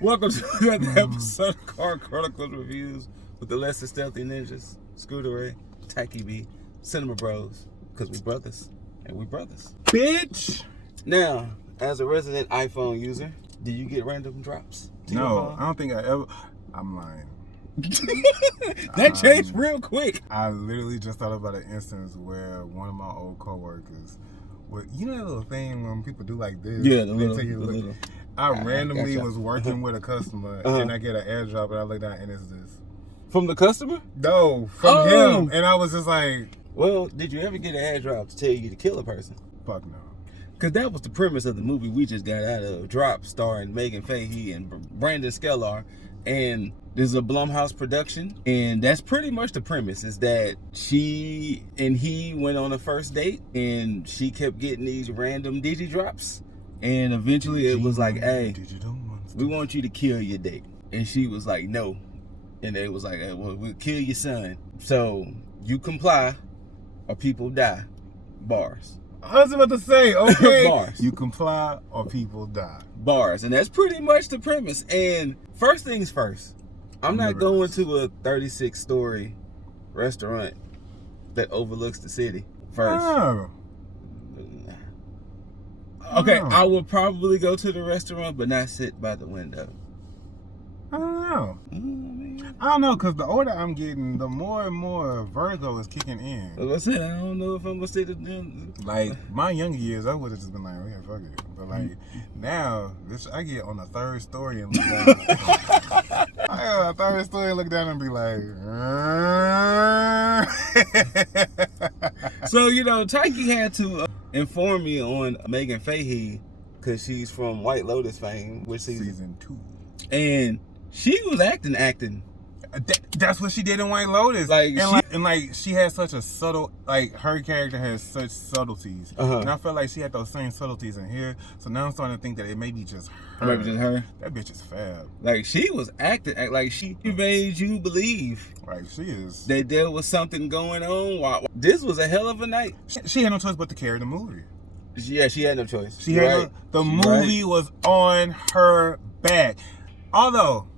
Welcome to another episode of Chronicles Reviews with the Less Than Stealthy Ninjas, Scooter Ray, Tacky B, Cinema Bros, because we brothers, and we brothers. Bitch! Now, as a resident iPhone user, do you get random drops to your No, phone? I don't think I ever. I'm lying. That changed real quick. I literally just thought about an instance where one of my old coworkers, you know that little thing when people do like this? Yeah, They the take you to look. little. I randomly gotcha. was working with a customer and I get an airdrop and I look down and it's this. From the customer? No, from him. And I was just like, Well, did you ever get an ad drop to tell you to kill a person? fuck no. Because that was the premise of the movie we just got out of, Drop, starring Megan Fahey and Brandon Skellar. And this is a Blumhouse production. And that's pretty much the premise, is that she and he went on a first date and she kept getting these random digi drops. And eventually it was like, hey, we want you to kill your date. And she was like, no. And they was like, hey, well, we'll kill your son. So you comply or people die. Bars. I was about to say, okay, Bars. you comply or people die. Bars. And that's pretty much the premise. And first things first, I'm not going to a 36-story restaurant that overlooks the city first. Oh. Okay, Oh. I will probably go to the restaurant, but not sit by the window. I don't know. Mm, I don't know, because the older I'm getting, the more and more vertigo is kicking in. As I said, I don't know if I'm going to sit at them. Like, my younger years, I would have just been like, okay, fuck it. But, like, now, I get on the third story and look down. I get on the third story and look down and be like, So, Taiki had to inform me on Megan Fahey, because she's from White Lotus fame, which Season 2. And she was acting. That's what she did in White Lotus. She has such a subtle, her character has such subtleties. Uh-huh. And I felt like she had those same subtleties in here. So now I'm starting to think that it may be just her. Maybe just her. That bitch is fab. Like, she was acting, like she made you believe Like, she is. that there was something going on. Wow. This was a hell of a night. She had no choice but to carry the movie. Yeah, she had no choice. She had the movie was on her back. Although,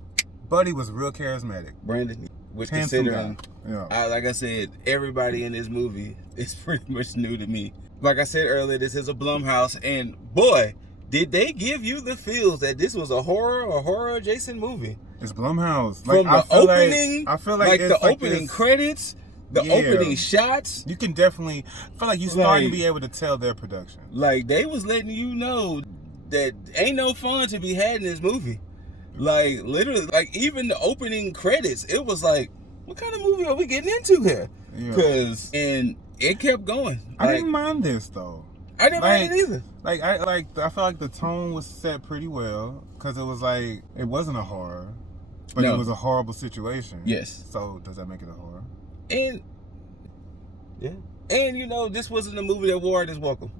Buddy was real charismatic. Brandon, which Handsome considering, guy. Yeah. like I said, everybody in this movie is pretty much new to me. Like I said earlier, this is a Blumhouse, and boy, did they give you the feels that this was a horror adjacent movie. It's Blumhouse. From the opening, I feel like it's the opening credits, the opening shots. You can definitely feel like you're starting to be able to tell their production. Like, they was letting you know that ain't no fun to be had in this movie. Like, literally, like, even the opening credits, it was like, what kind of movie are we getting into here? Yeah. And it kept going. I didn't mind this though. I didn't mind it either. I felt like the tone was set pretty well, because it was like, it wasn't a horror, but it was a horrible situation. Yes. So does that make it a horror? And yeah. And this wasn't a movie that wore out its welcome.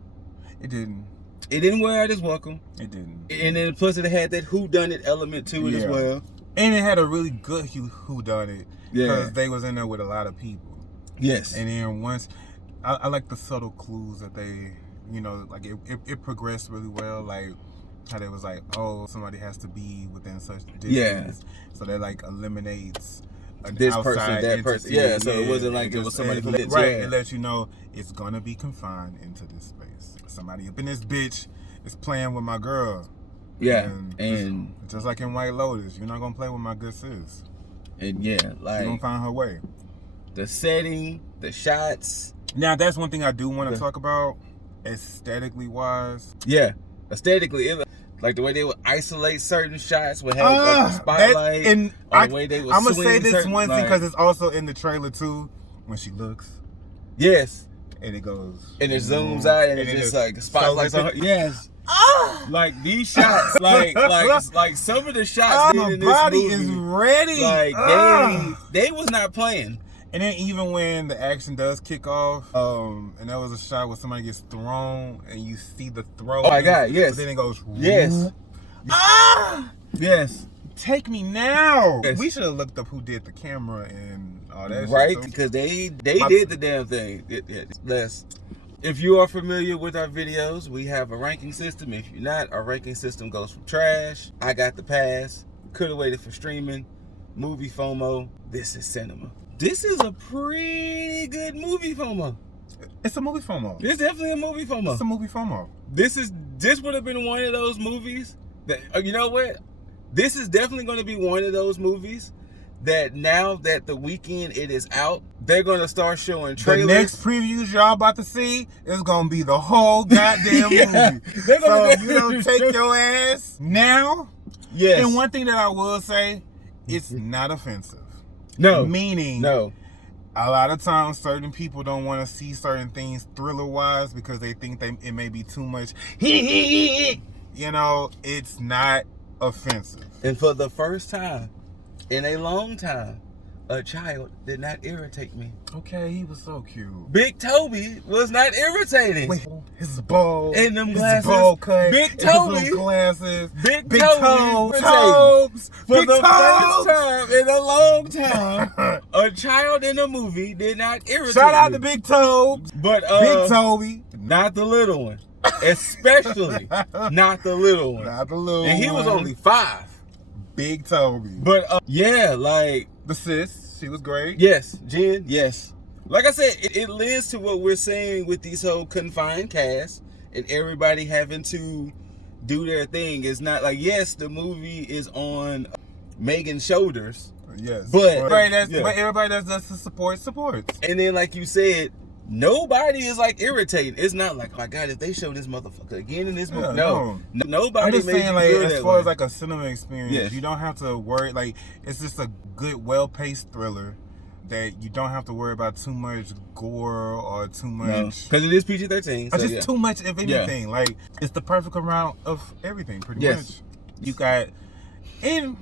It didn't. It didn't wear out its welcome. It didn't. And then plus it had that whodunit element to it as well. And it had a really good whodunit, because Yeah. they was in there with a lot of people. Yes. And then once, I like the subtle clues that they, like it progressed really well. Like how they was like, oh, somebody has to be within such distance. Yeah. So that like eliminates this outside person, that entity. person. Yeah, so it wasn't like it was somebody who lives. Right, it lets you know it's gonna be confined into this space. Somebody up in this bitch is playing with my girl. Yeah, and just like in White Lotus, you're not gonna play with my good sis. And yeah, like, she's gonna find her way. The setting, the shots. Now that's one thing I do want to talk about, aesthetically wise. Yeah, aesthetically, like the way they would isolate certain shots, would have like the spotlight, and the way they would. I'm gonna say this one thing because it's also in the trailer too. When she looks, yes, and it goes, and it zooms out, and it's just like spotlights on her. Yes. Like these shots, like some of the shots in this body movie, is ready. Like they was not playing. And then even when the action does kick off, and there was a shot where somebody gets thrown, and you see the throw. Oh my God! Yes. But then it goes. Yes. Yes. Take me now. Yes. We should have looked up who did the camera and all that. Right, shit. because they did the damn thing. If you are familiar with our videos, we have a ranking system. If you're not, our ranking system goes from trash, I got the pass, could have waited for streaming, movie FOMO. This is cinema. This is a pretty good movie FOMO. It's a movie FOMO. It's definitely a movie FOMO. It's a movie FOMO. This would have been one of those movies that, you know what? This is definitely going to be one of those movies that now that the weekend it is out, they're going to start showing trailers. The next previews y'all about to see is going to be the whole goddamn Yeah. movie. They're gonna So you don't take your ass now. Yes. And one thing that I will say, it's not offensive. No. Meaning, No. a lot of times certain people don't want to see certain things thriller-wise because they think it may be too much. You know, it's not offensive. And for the first time in a long time, a child did not irritate me. Okay, he was so cute. Big Toby was not irritating. Wait, his bowl. In them his glasses. bowl cut. Big his Toby. little glasses. Big Big Toby. Tobes. For Big the Tobes. first time in a long time, a child in a movie did not irritate Shout out me. to Big Tobes. But Big Toby. not the little one. Especially not the little one. Not the little And he was one. only 5. Big Toby. But yeah, like, The sis, she was great. yes, Jen, yes. Like I said, it lends to what we're saying with these whole confined casts and everybody having to do their thing. It's not like, yes, the movie is on Megan's shoulders. Yes. But- everybody that's the supports. And then, like you said, nobody is like irritating. It's not like, oh my God, if they show this motherfucker again in this movie. Yeah, No. Nobody I'm just made saying, you like, feel as that far way. as like a cinema experience, Yes. you don't have to worry. Like, it's just a good, well-paced thriller that you don't have to worry about too much gore or too much. Because it is PG-13. Or So just yeah. too much of anything. Like, it's the perfect amount of everything, pretty Yes. much. You got, and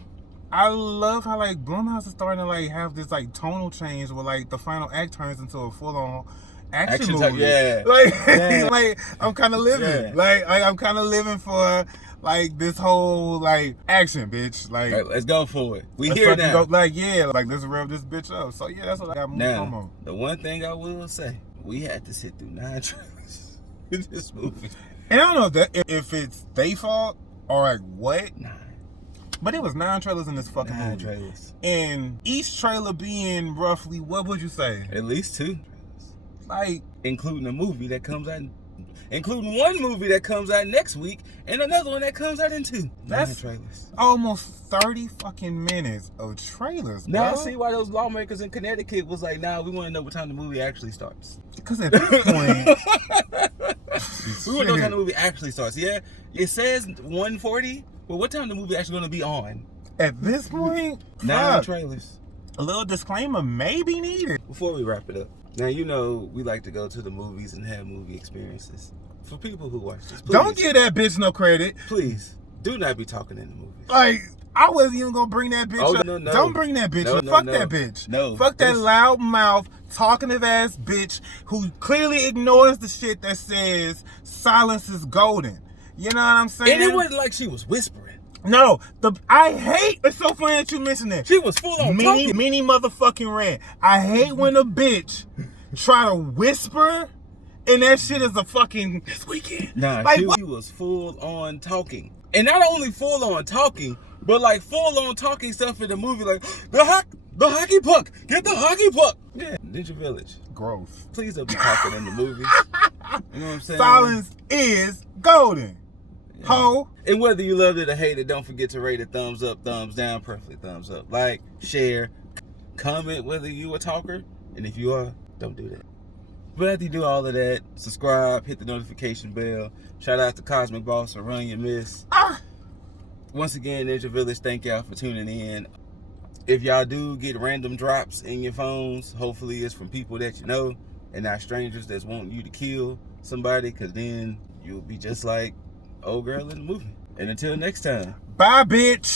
I love how like Blumhouse is starting to like have this like tonal change where like the final act turns into a full-on action movie. Yeah. Like, Yeah. like I'm kind of living. Yeah. Like I'm kind of living for like this whole like action, bitch. Like, All right, let's go for it. We let's here fucking now. go, like, yeah, like let's rev this bitch up. So yeah, that's what I got moving Now, on. the one thing I will say, we had to sit through 9 trailers in this movie. And I don't know if that if it's they fault or like what, 9. but it was 9 trailers in this fucking 9 movie. trailers. And each trailer being roughly, what would you say? At least 2. Like, Including a movie that comes out, including one movie that comes out next week and another one that comes out in 2. 9 That's- trailers. almost 30 fucking minutes of trailers, Now I bro. see why those lawmakers in Connecticut was like, nah, we want to know what time the movie actually starts. Because at this point, We want to know what time the movie actually starts. Yeah, it says 1:40, but what time the movie actually going to be on? at this point, 9 fuck, trailers. a little disclaimer may be needed. Before we wrap it up, now you know we like to go to the movies and have movie experiences. For people who watch this, please, Don't give that bitch no credit. please do not be talking in the movies. Like, I wasn't even gonna bring that bitch Oh, up. no. Don't bring that bitch No, up. no, Fuck no. that bitch. No. Fuck that This- loud mouth, talkative ass bitch who clearly ignores the shit that says silence is golden. You know what I'm saying? And it wasn't like she was whispering. No, I hate. It's so funny that you mentioned that. She was full on talking. Many motherfucking rant. I hate when a bitch try to whisper, and that shit is a fucking this weekend. Nah, like, she what? was full on talking. And not only full on talking, but like full on talking stuff in the movie, like the hockey puck, get the hockey puck. Yeah, Ninja Village. Growth. Please don't be talking in the movie. You know what I'm saying? Silence is golden. Yeah. Ho. And whether you loved it or hate it, don't forget to rate it thumbs up, thumbs down, preferably thumbs up. Like, share, comment whether you a talker, and if you are, don't do that. But after you do all of that, subscribe, hit the notification bell. Shout out to Cosmic Boss or Run Your Miss. Once again, Ninja Village, thank y'all for tuning in. If y'all do get random drops in your phones, hopefully it's from people that you know and not strangers that's wanting you to kill somebody, because then you'll be just like old girl in the movie. And until next time. Bye, bitch.